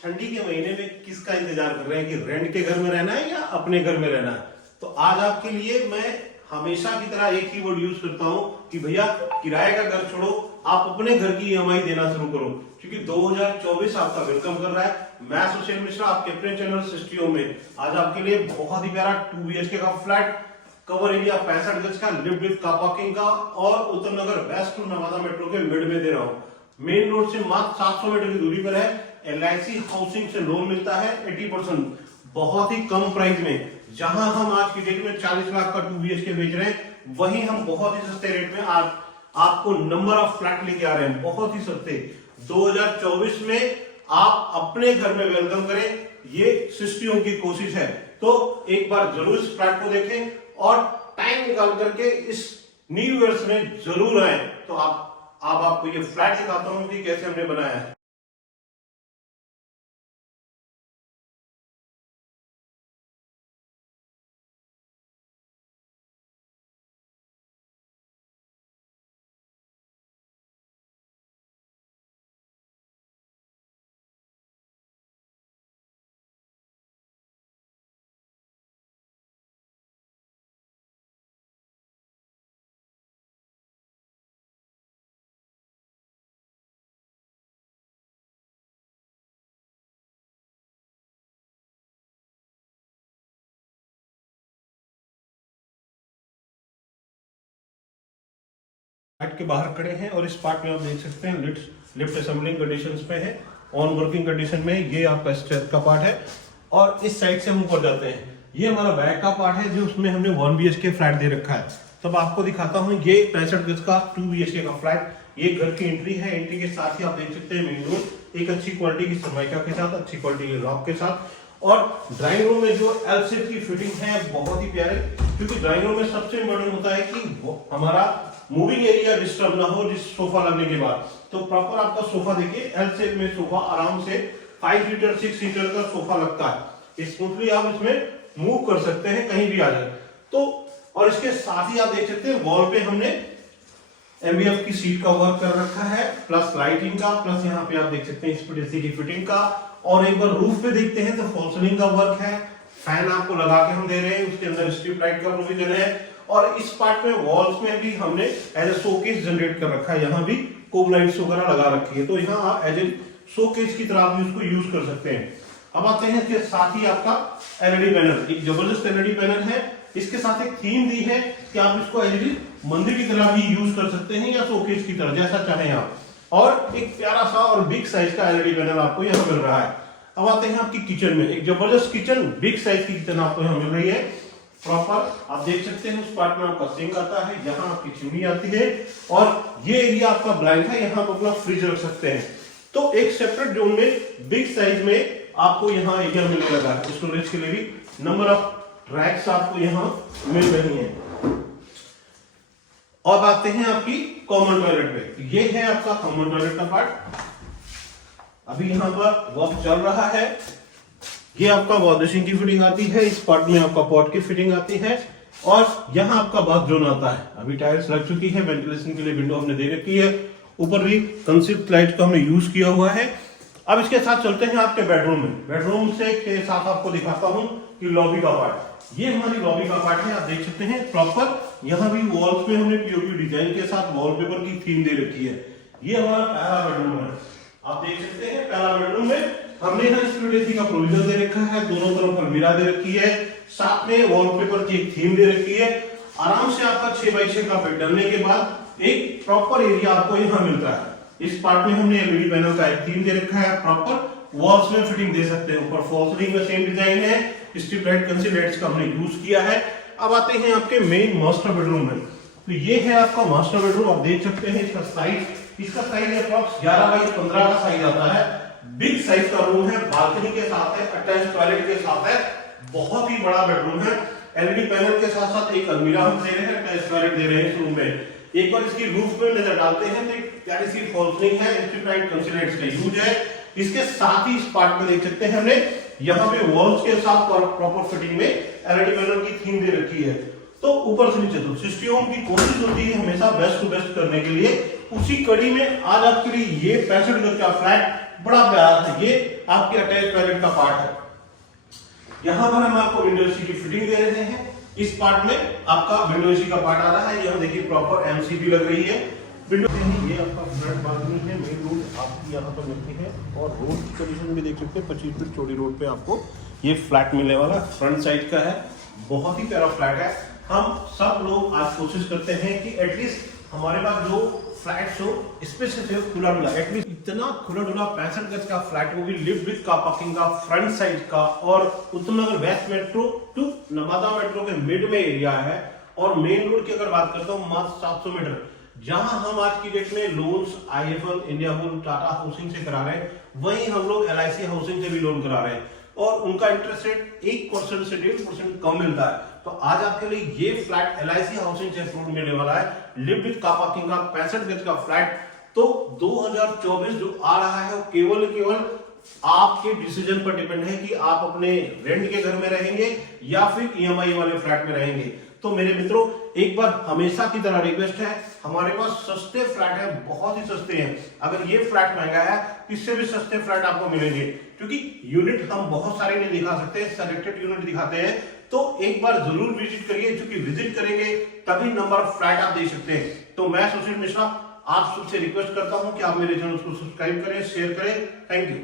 ठंडी के महीने में किसका इंतजार कर रहे हैं कि रेंट के घर में रहना है या अपने घर में रहना है। तो आज आपके लिए मैं हमेशा की तरह एक ही वर्ड यूज करता हूं कि भैया किराए का घर छोड़ो, आप अपने घर की ईएमआई देना शुरू करो, क्योंकि 2024 आपका वेलकम कर रहा है। मैं सुशील मिश्रा आपके अपने चैनल सिस्टियो में आज आपके लिए बहुत ही प्यारा 2 BHK का फ्लैट, कवर एरिया 65 गज का, लिफ्ट विद कार पार्किंग का और Uttam Nagar waste to Nawada metro के मिड में दे रहा हूं। मेन रोड से मात्र 700 मीटर की दूरी पर है। LIC हाउसिंग से लोन मिलता है 80%, बहुत ही कम प्राइस में। जहां हम आज की डेट में 40 लाख का 2 BHK बेच रहे हैं, वहीं हम बहुत ही सस्ते रेट में आज आपको नंबर ऑफ फ्लैट लेके आ रहे हैं, बहुत ही सस्ते। 2024 में आप अपने घर में वेलकम करें, ये सिस्टियों की कोशिश है। तो एक बार जरूर इस फ्लैट को देखें और टाइम निकाल करके इस न्यू ईयर्स में जरूर आए। तो आपको ये फ्लैट दिखाता हूं कि कैसे हमने बनाया है। फ्लैट के बाहर खड़े हैं और इस पार्ट में आप देख सकते हैं लिफ्ट असेंबलिंग कंडीशंस पे है, ऑन वर्किंग कंडीशन में। ये आपका स्टेयर का पार्ट है और इस साइड से हम ऊपर जाते हैं। ये हमारा बैक का पार्ट है जो उसमें हमने 1 BHK फ्लैट दे रखा है। तब आपको दिखाता हूँ, ये 65 गज का 2 BHK का फ्लैट। ये घर की एंट्री है, एंट्री के साथ ही आप देख सकते हैं मेन रोड, एक अच्छी क्वालिटी की सरमाइका के साथ, अच्छी क्वालिटी के रॉक के साथ। और ड्राइंग रूम में जो एल शेप की फिटिंग है बहुत ही प्यारे, क्योंकि ड्राइंग रूम में सबसे इम्पोर्टेंट होता है कि हमारा मूविंग एरिया डिस्टर्ब ना हो जिस सोफा लगने के बाद। तो प्रॉपर आपका सोफा देखिए, एल शेप में सोफा आराम से 5 सीटर 6 सीटर का सोफा लगता है। स्मूथली आप इसमें मूव कर सकते हैं कहीं भी आ जाए। तो और इसके साथ ही आप देख सकते हैं वॉल पे हमने MDF की सीट का वर्क कर रखा है, प्लस लाइटिंग का, प्लस यहाँ पे आप देख सकते हैं स्प्लिट एसी की फिटिंग का। और एक बार रूफ पे देखते हैं तो फॉल सीलिंग का वर्क है, फैन आपको लगा के हम दे रहे हैं, उसके अंदर स्ट्रिप लाइट का प्रोविजन है। और इस पार्ट में वॉल्स में भी हमने एज ए शोकेस जनरेट कर रखा है, यहाँ भी कोब लाइट्स वगैरह लगा रखी है। तो यहाँ आप एज ए शोकेस की तरह भी उसको यूज कर सकते हैं। अब आते हैं इसके साथ ही आपका LED पैनल, एक जबरदस्त LED पैनल है। इसके साथ एक थीम दी है कि आप इसको LED मंदिर की तरह भी यूज कर सकते हैं या शोकेस की तरह, जैसा चाहें आप। और एक प्यारा सा और बिग साइज का LED पैनल आपको यहाँ मिल रहा है। अब आते हैं आपकी किचन में, एक जबरदस्त किचन, बिग साइज की किचन आपको यहाँ मिल रही है। प्रॉपर आप देख सकते हैं उस पार्ट में आपका सिंक आता है, यहाँ आपकी चिमनी आती है और ये एरिया आपका ब्लैंक है, यहाँ आप अपना फ्रिज रख सकते हैं। तो एक सेपरेट जोन में बिग साइज में आपको यहाँ एरिया मिलने लगा है। स्टोरेज के लिए भी नंबर ऑफ रैक्स आपको यहाँ मिल रही हैं। और आते हैं आपकी कॉमन टॉयलेट पे, ये है आपका कॉमन टॉयलेट का पार्ट। अभी यहाँ पर वर्क चल रहा है। ये आपका वॉश बेसिन की फिटिंग आती है, इस पार्ट में आपका पॉट की फिटिंग आती है और यहाँ आपका बाथ जोन आता है। अभी टाइल्स लग चुकी है, वेंटिलेशन के लिए विंडो हमने दे रखी है, ऊपर भी कंसील्ड लाइट का हमने यूज किया हुआ है। अब इसके साथ चलते हैं आपके बेडरूम में। बेडरूम से के साथ आपको दिखाता हूँ कि लॉबी का पार्ट, ये हमारी लॉबी का पार्ट है। आप देख सकते हैं प्रॉपर यहाँ भी वॉल्स में हमने POP डिजाइन के साथ वॉलपेपर की थीम दे रखी है। ये हमारा पहला बेडरूम है, आप देख सकते हैं। पहला बेडरूम में हमने यहाँ स्प्लिट एसी का प्रोविजन दे रखा है, दोनों तरफ अलमीरा दे रखी है, साथ में वॉलपेपर की एक थीम दे रखी है। आराम से आपका 6x6 का बेड डालने के बाद एक प्रॉपर एरिया आपको यहाँ मिलता है। इस पार्ट में हमने LED पैनल का एक थीम दे रखा है, प्रॉपर वॉल्स में फिटिंग दे सकते हैं। ऊपर फॉल सीलिंग में सेम डिजाइन है, स्ट्रिप लाइट कंसील लाइट्स का हमने यूज किया है। अब आते हैं आपके मेन मास्टर बेडरूम में। तो ये है आपका मास्टर बेडरूम, आप देख सकते हैं इसका साइज अप्रॉक्स 11x15 का साइज आता है। बिग साइज का रूम है, बालकनी के साथ है, अटैच टॉयलेट के साथ है, बहुत ही बड़ा बेडरूम है। LED पैनल के साथ साथ एक अलमीरा हम दे रहे हैं, अटैच टॉयलेट दे रहे हैं इस रूम में। एक बार इसकी रूफ पे नजर डालते हैं तो एक प्यारी सी फॉल सीलिंग है, स्ट्रिप लाइट कंसील लाइट्स का यूज है। इसके साथ ही इस पार्ट में देख सकते हैं हमने यहाँ पे वॉल्स के साथ प्रॉपर फिटिंग में LED पैनल की थीम दे रखी है। तो ऊपर से नीचे तो सिस्टियों की कोशिश होती है हमेशा बेस्ट टू बेस्ट करने के लिए। उसी कड़ी में आज आपके लिए ये 65 गज का फ्लैट बड़ा प्यारा था। ये आपकी अटैच टॉयलेट का पार्ट है। यहां पर हम आपको विंडो एसी की फिटिंग दे रहे हैं। इस पार्ट में आपका विंडो एसी का पार्ट आ रहा है। यहां देखिए प्रॉपर एमसीबी लग रही है। विंडो ये आपका फ्रंट बालकनी है, मेन रोड आपकी यहाँ पर मिलती है और रोड की कंडीशन भी देख सकते हैं। 25 फीट चौड़ी रोड पे आपको ये फ्लैट मिलने वाला फ्रंट साइड का है। बहुत ही प्यारा फ्लैट है। हम सब लोग आज कोशिश करते हैं कि एटलीस्ट हमारे पास जो फ्लैट्स हो स्पेस से खुला डुला, एटलीस्ट इतना खुला डुला 65 गज का फ्लैट, वो भी लिफ्ट विद कार पार्किंग का फ्रंट साइड का, और Uttam Nagar west metro to Nawada metro के मिड में एरिया है। और मेन रोड की अगर बात करता हूँ मात्र 700 मीटर, जहां हम आज की डेट में loans IFL, India bull, Tata housing से करा रहे हैं, वहीं हम लोग एलआईसी हाउसिंग से भी लोन करा रहे हैं और उनका इंटरेस्ट रेट 1% से 1.5% कम मिलता है। तो आज आपके लिए ये फ्लैट एलआईसी हाउसिंग से अप्रूव मिलने वाला है, लिफ्ट विद कार पार्किंग का 65 गज का फ्लैट। तो 2024 जो आ रहा है वो केवल आपके डिसीजन पर डिपेंड है कि आप अपने रेंट के घर में रहेंगे या फिर ईएमआई वाले फ्लैट में रहेंगे। तो मेरे मित्रों, एक बार हमेशा की तरह रिक्वेस्ट है, हमारे पास सस्ते फ्लैट है, बहुत ही सस्ते हैं। अगर ये फ्लैट महंगा है, इससे भी सस्ते फ्लैट आपको मिलेंगे, क्योंकि यूनिट हम बहुत सारे नहीं दिखा सकते, सेलेक्टेड यूनिट दिखाते हैं। तो एक बार जरूर विजिट करिए, क्योंकि विजिट करेंगे तभी नंबर ऑफ फ्लैट आप देख सकते हैं। तो मैं सुशील मिश्रा आप सबसे रिक्वेस्ट करता हूं कि आप मेरे चैनल को सब्सक्राइब करें, शेयर करें। Thank you.